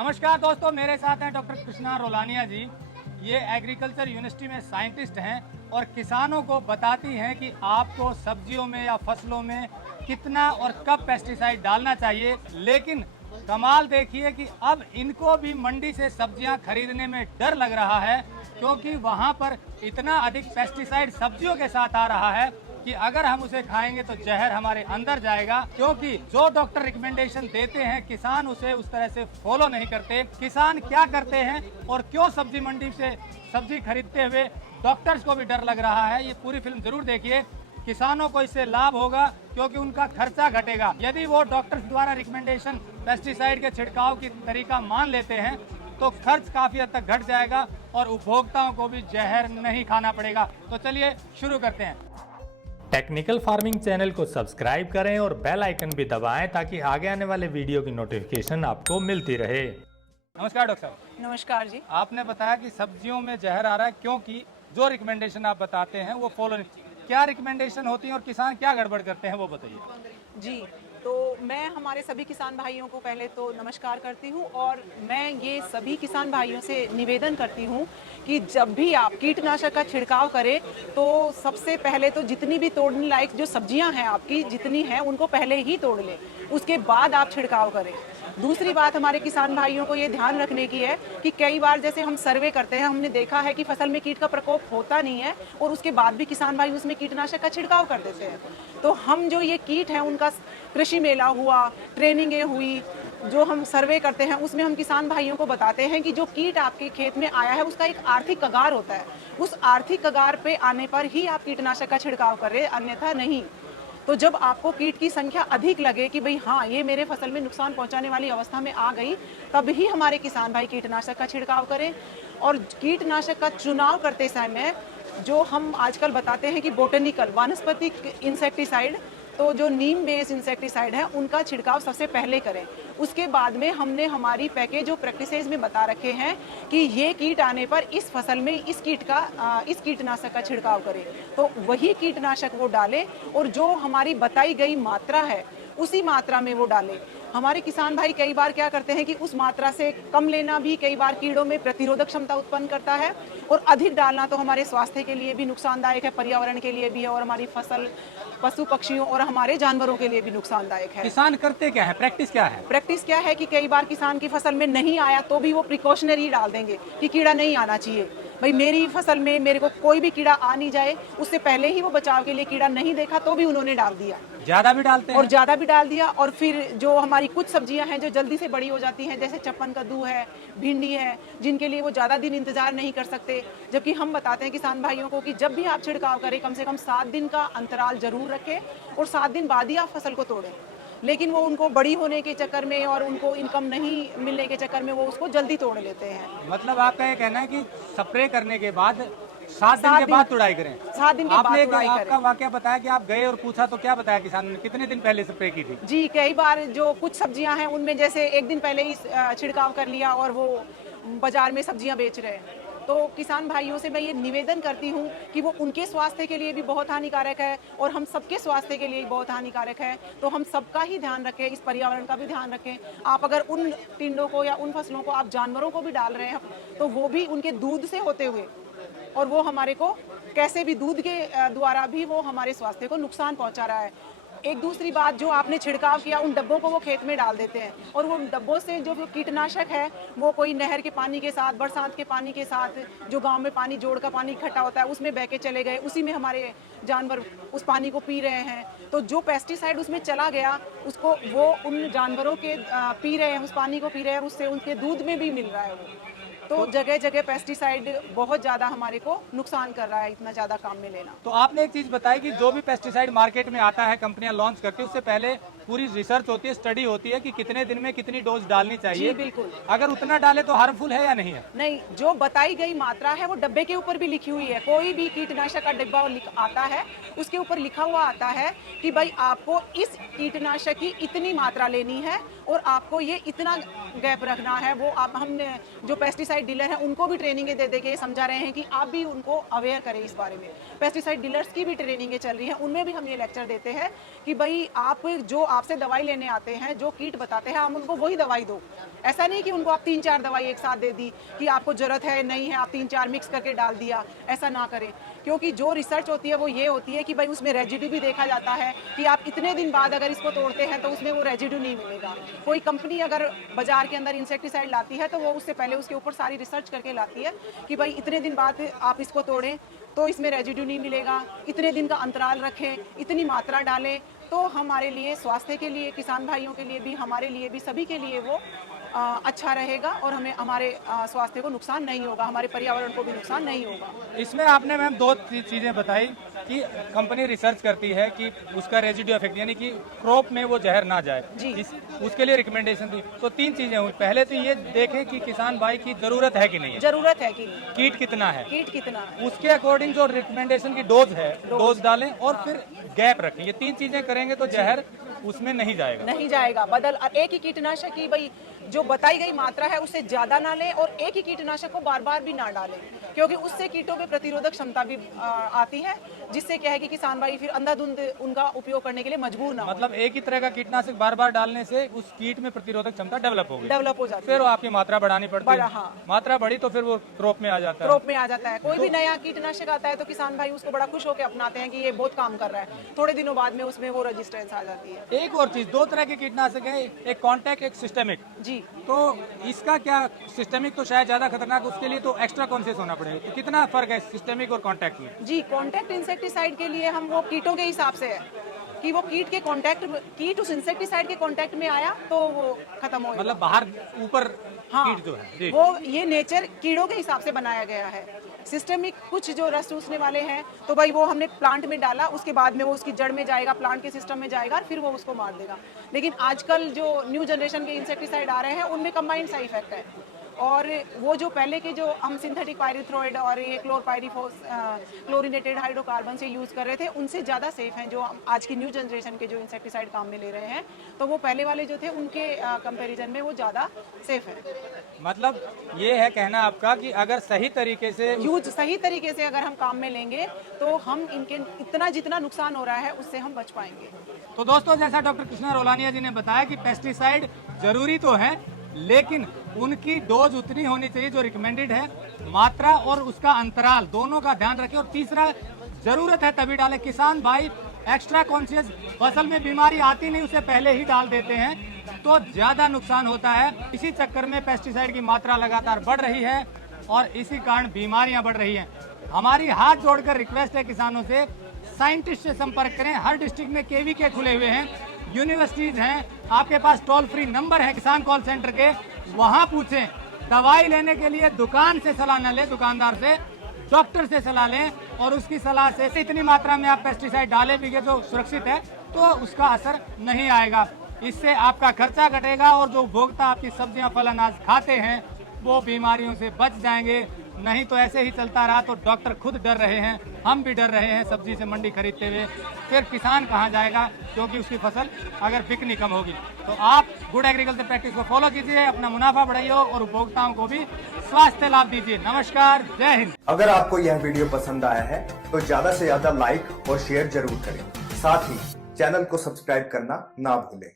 नमस्कार दोस्तों, मेरे साथ हैं डॉक्टर कृष्णा रोलानिया जी। ये एग्रीकल्चर यूनिवर्सिटी में साइंटिस्ट हैं और किसानों को बताती हैं कि आपको सब्जियों में या फसलों में कितना और कब पेस्टिसाइड डालना चाहिए। लेकिन कमाल देखिए कि अब इनको भी मंडी से सब्जियां खरीदने में डर लग रहा है, क्योंकि वहां पर इतना अधिक पेस्टिसाइड सब्जियों के साथ आ रहा है कि अगर हम उसे खाएंगे तो जहर हमारे अंदर जाएगा। क्योंकि जो डॉक्टर रिकमेंडेशन देते हैं किसान उसे उस तरह से फॉलो नहीं करते। किसान क्या करते हैं और क्यों सब्जी मंडी से सब्जी खरीदते हुए डॉक्टर्स को भी डर लग रहा है, ये पूरी फिल्म जरूर देखिए। किसानों को इससे लाभ होगा क्योंकि उनका खर्चा घटेगा। यदि वो डॉक्टर्स द्वारा रिकमेंडेशन पेस्टिसाइड के छिड़काव की तरीका मान लेते हैं तो खर्च काफी हद तक घट जाएगा और उपभोक्ताओं को भी जहर नहीं खाना पड़ेगा। तो चलिए शुरू करते हैं। टेक्निकल फार्मिंग चैनल को सब्सक्राइब करें और बेल आइकन भी दबाएं ताकि आगे आने वाले वीडियो की नोटिफिकेशन आपको मिलती रहे। नमस्कार डॉक्टर साहब। नमस्कार जी। आपने बताया कि सब्जियों में जहर आ रहा है क्योंकि जो रिकमेंडेशन आप बताते हैं वो फॉलो नहीं। क्या रिकमेंडेशन होती है और किसान क्या गड़बड़ करते हैं वो बताइए। जी, तो मैं हमारे सभी किसान भाइयों को पहले तो नमस्कार करती हूँ और मैं ये सभी किसान भाइयों से निवेदन करती हूँ कि जब भी आप कीटनाशक का छिड़काव करें तो सबसे पहले तो जितनी भी तोड़ने लायक जो सब्जियां हैं आपकी जितनी हैं उनको पहले ही तोड़ लें, उसके बाद आप छिड़काव करें। दूसरी बात हमारे किसान भाइयों को ये ध्यान रखने की है कि कई बार जैसे हम सर्वे करते हैं, हमने देखा है कि फसल में कीट का प्रकोप होता नहीं है और उसके बाद भी किसान भाई उसमें कीटनाशक का छिड़काव कर देते हैं। तो हम जो ये कीट है उनका कृषि मेला हुआ, ट्रेनिंगें हुई, जो हम सर्वे करते हैं उसमें हम किसान भाइयों को बताते हैं कि जो कीट आपके खेत में आया है उसका एक आर्थिक कगार होता है। उस आर्थिक कगार पे आने पर ही आप कीटनाशक का छिड़काव करें, अन्यथा नहीं। तो जब आपको कीट की संख्या अधिक लगे कि भाई हाँ ये मेरे फसल में नुकसान पहुंचाने वाली अवस्था में आ गई, तब ही हमारे किसान भाई कीटनाशक का छिड़काव करें। और कीटनाशक का चुनाव करते समय जो हम आजकल बताते हैं कि बोटेनिकल वानस्पतिक इंसेक्टिसाइड, तो जो नीम बेस्ड इंसेक्टिसाइड है उनका छिड़काव सबसे पहले करें। उसके बाद में हमने हमारी पैकेज और प्रैक्टिसेस में बता रखे हैं कि ये कीट आने पर इस फसल में इस कीटनाशक का छिड़काव करें, तो वही कीटनाशक वो डालें और जो हमारी बताई गई मात्रा है उसी मात्रा में वो डालें। हमारे किसान भाई कई बार क्या करते हैं कि उस मात्रा से कम लेना भी कई बार कीड़ों में प्रतिरोधक क्षमता उत्पन्न करता है और अधिक डालना तो हमारे स्वास्थ्य के लिए भी नुकसानदायक है, पर्यावरण के लिए भी है और हमारी फसल, पशु पक्षियों और हमारे जानवरों के लिए भी नुकसानदायक है। किसान करते क्या है, प्रैक्टिस क्या है? प्रैक्टिस क्या है कि कई बार किसान की फसल में नहीं आया तो भी वो प्रिकॉशनरी डाल देंगे कि कीड़ा नहीं आना चाहिए, भाई मेरी फसल में मेरे को कोई भी कीड़ा आ नहीं जाए, उससे पहले ही वो बचाव के लिए कीड़ा नहीं देखा तो भी उन्होंने डाल दिया। ज्यादा भी डालते हैं और ज्यादा भी डाल दिया। और फिर जो हमारी कुछ सब्जियां हैं जो जल्दी से बड़ी हो जाती हैं, जैसे चप्पन कद्दू है, भिंडी है, जिनके लिए वो ज्यादा दिन इंतजार नहीं कर सकते, जबकि हम बताते हैं किसान भाइयों को कि जब भी आप छिड़काव करें कम से कम 7 दिन का अंतराल जरूर रखें और 7 दिन बाद ही आप फसल को तोड़ें। लेकिन वो उनको बड़ी होने के चक्कर में और उनको इनकम नहीं मिलने के चक्कर में वो उसको जल्दी तोड़ लेते हैं। मतलब आपका ये कहना है कि स्प्रे करने के बाद 7 दिन के बाद तुड़ाई करें। 7 दिन के बाद तुड़ाई करें। आपका वाकया बताया कि आप गए और पूछा तो क्या बताया किसान ने, कितने दिन पहले स्प्रे की थी? जी, कई बार जो कुछ सब्जियां हैं उनमें जैसे एक दिन पहले ही छिड़काव कर लिया और वो बाजार में सब्जियां बेच रहे हैं। तो किसान भाइयों से मैं ये निवेदन करती हूँ कि वो उनके स्वास्थ्य के लिए भी बहुत हानिकारक है और हम सबके स्वास्थ्य के लिए बहुत हानिकारक है। तो हम सबका ही ध्यान रखें, इस पर्यावरण का भी ध्यान रखें। आप अगर उन टिंडों को या उन फसलों को आप जानवरों को भी डाल रहे हैं तो वो भी उनके दूध से होते हुए और वो हमारे को कैसे भी दूध के द्वारा भी वो हमारे स्वास्थ्य को नुकसान पहुंचा रहा है। एक दूसरी बात, जो आपने छिड़काव किया उन डब्बों को वो खेत में डाल देते हैं और वो डब्बों से जो कीटनाशक है वो कोई नहर के पानी के साथ, बरसात के पानी के साथ, जो गांव में पानी जोड़ का पानी इकट्ठा होता है उसमें बह के चले गए, उसी में हमारे जानवर उस पानी को पी रहे हैं। तो जो पेस्टिसाइड उसमें चला गया उसको वो उन जानवरों के पी रहे हैं, उस पानी को पी रहे हैं, उससे उनके दूध में भी मिल रहा है वो। तो जगह जगह पेस्टिसाइड बहुत ज़्यादा हमारे को नुकसान कर रहा है, इतना ज़्यादा काम में लेना। तो आपने एक चीज़ बताई कि जो भी पेस्टिसाइड मार्केट में आता है कंपनियां लॉन्च करती है उससे पहले पूरी रिसर्च होती है, स्टडी होती है कि कितने दिन में कितनी डोज डालनी चाहिए। जी बिल्कुल। अगर उतना डाले तो हार्मफुल है या नहीं है? नहीं, जो बताई गई मात्रा है वो डब्बे के ऊपर भी लिखी हुई है। कोई भी कीटनाशक का डिब्बा आता है उसके ऊपर लिखा हुआ आता है कि भाई आपको इस कीटनाशक की इतनी मात्रा लेनी है और आपको ये इतना गैप रखना है। वो आप हमने जो पेस्टिसाइड डीलर हैं उनको भी ट्रेनिंगें दे के समझा रहे हैं कि आप भी उनको अवेयर करें इस बारे में। पेस्टिसाइड डीलर्स की भी ट्रेनिंगें चल रही हैं, उनमें भी हम ये लेक्चर देते हैं कि भाई आप जो आपसे दवाई लेने आते हैं, जो कीट बताते हैं, आप उनको वही दवाई दो। ऐसा नहीं कि उनको आप 3-4 दवाई एक साथ दे दी कि आपको जरूरत है नहीं है, आप 3-4 मिक्स करके डाल दिया, ऐसा ना करें। क्योंकि जो रिसर्च होती है वो ये होती है कि भाई उसमें रेजिड्यू भी देखा जाता है कि आप इतने दिन बाद अगर इसको तोड़ते हैं तो उसमें वो रेजिड्यू नहीं मिलेगा। कोई कंपनी अगर बाजार के अंदर इंसेक्टिसाइड लाती है तो वो उससे पहले उसके ऊपर सारी रिसर्च करके लाती है कि भाई इतने दिन बाद आप इसको तोड़ें तो इसमें रेजिड्यू नहीं मिलेगा, इतने दिन का अंतराल रखें, इतनी मात्रा डालें। तो हमारे लिए, स्वास्थ्य के लिए, किसान भाइयों के लिए भी, हमारे लिए भी, सभी के लिए वो अच्छा रहेगा और हमें हमारे स्वास्थ्य को नुकसान नहीं होगा, हमारे पर्यावरण को भी नुकसान नहीं होगा। इसमें आपने मैम दो चीज़ें बताई कि कंपनी रिसर्च करती है कि उसका रेजिड्यू इफेक्ट यानी कि क्रॉप में वो जहर ना जाए जी। उसके लिए रिकमेंडेशन दी। तो 3 चीज़ें हुई। पहले तो ये देखें कि किसान भाई की ज़रूरत है कि नहीं है, जरूरत है कि कीट कितना है, कीट कितना है, उसके अकॉर्डिंग जो रिकमेंडेशन की डोज है डोज डालें और फिर गैप रखें। ये 3 चीज़ें करेंगे तो जहर उसमें नहीं जाएगा। नहीं जाएगा। बदल एक ही कीटनाशक की भाई जो बताई गई मात्रा है उससे ज्यादा ना लें और एक ही कीटनाशक को बार बार भी ना डालें, क्योंकि उससे कीटों में प्रतिरोधक क्षमता भी आती है, जिससे क्या है कि किसान भाई फिर अंधाधुंध उनका उपयोग करने के लिए मजबूर ना हो। मतलब एक ही तरह का कीटनाशक बार बार डालने से उस कीट में प्रतिरोधक क्षमता डेवलप हो जाती है, फिर वो आपकी मात्रा बढ़ानी पड़ती है। हाँ। मात्रा बढ़ी तो फिर वो क्रॉप में आ जाता है। क्रॉप में आ जाता है। कोई भी नया कीटनाशक आता है तो किसान भाई उसको बड़ा खुश होकर अपनाते हैं कि ये बहुत काम कर रहा है, थोड़े दिनों बाद में उसमें वो रेजिस्टेंस आ जाती है। एक और चीज, 2 तरह के कीटनाशक है, एक कॉन्टैक्ट, एक सिस्टेमिक। जी। तो इसका क्या, सिस्टेमिक तो शायद ज्यादा खतरनाक, उसके लिए तो एक्स्ट्रा कॉन्शियस होना पड़ेगा। तो कितना फर्क है सिस्टेमिक और कॉन्टैक्ट में? जी, कॉन्टैक्ट इंसेक्टिसाइड के लिए हम वो कीटों के हिसाब से है कि वो कीट उस इंसेक्टिसाइड के कॉन्टैक्ट में आया तो वो खत्म हो, मतलब बाहर ऊपर हाँ, कीट जो है जी। वो ये नेचर कीड़ों के हिसाब से बनाया गया है। सिस्टेमिक कुछ जो रस चूसने वाले हैं तो भाई वो हमने प्लांट में डाला, उसके बाद में वो उसकी जड़ में जाएगा, प्लांट के सिस्टम में जाएगा और फिर वो उसको मार देगा। लेकिन आजकल जो न्यू जनरेशन के इंसेक्टिसाइड आ रहे हैं उनमें कंबाइंड साइड इफेक्ट है, और वो जो पहले के जो हम सिंथेटिक पायरिथ्रोइड और ये क्लोरिनेटेड हाइड्रोकार्बन से यूज़ कर रहे थे उनसे ज़्यादा सेफ हैं जो आज की न्यू जनरेशन के जो इंसेक्टिसाइड काम में ले रहे हैं। तो वो पहले वाले जो थे उनके कंपैरिजन में वो ज़्यादा सेफ है। मतलब ये है कहना आपका कि अगर सही तरीके से सही तरीके से अगर हम काम में लेंगे तो हम इनके इतना जितना नुकसान हो रहा है उससे हम बच पाएंगे। तो दोस्तों, जैसा डॉक्टर कृष्णा रोलानिया जी ने बताया कि पेस्टिसाइड जरूरी तो है, लेकिन उनकी डोज उतनी होनी चाहिए जो रिकमेंडेड है, मात्रा और उसका अंतराल दोनों का ध्यान रखें। और तीसरा, जरूरत है तभी डालें। किसान भाई एक्स्ट्रा कॉन्शियस, फसल में बीमारी आती नहीं उसे पहले ही डाल देते हैं तो ज्यादा नुकसान होता है। इसी चक्कर में पेस्टिसाइड की मात्रा लगातार बढ़ रही है और इसी कारण बीमारियां बढ़ रही हैं। हमारी हाथ जोड़कर रिक्वेस्ट है किसानों से, साइंटिस्ट से संपर्क करें। हर डिस्ट्रिक्ट में केवीके खुले हुए हैं, यूनिवर्सिटीज हैं, आपके पास टोल फ्री नंबर है किसान कॉल सेंटर के, वहां पूछें। दवाई लेने के लिए दुकान से सलाह न लें, दुकानदार से, डॉक्टर से सलाह लें और उसकी सलाह से इतनी मात्रा में आप पेस्टिसाइड डालें भी जो सुरक्षित है तो उसका असर नहीं आएगा। इससे आपका खर्चा घटेगा और जो उपभोक्ता आपकी सब्जियां, फल, अनाज खाते हैं वो बीमारियों से बच जाएंगे। नहीं तो ऐसे ही चलता रहा तो डॉक्टर खुद डर रहे हैं, हम भी डर रहे हैं सब्जी से मंडी खरीदते हुए। फिर किसान कहाँ जाएगा, क्योंकि उसकी फसल अगर बिकनी कम होगी। तो आप गुड एग्रीकल्चर प्रैक्टिस को फॉलो कीजिए, अपना मुनाफा बढ़ाइए और उपभोक्ताओं को भी स्वास्थ्य लाभ दीजिए। नमस्कार, जय हिंद। अगर आपको यह वीडियो पसंद आया है तो ज्यादा से ज्यादा लाइक और शेयर जरूर करें। साथ ही चैनल को सब्सक्राइब करना ना भूलें।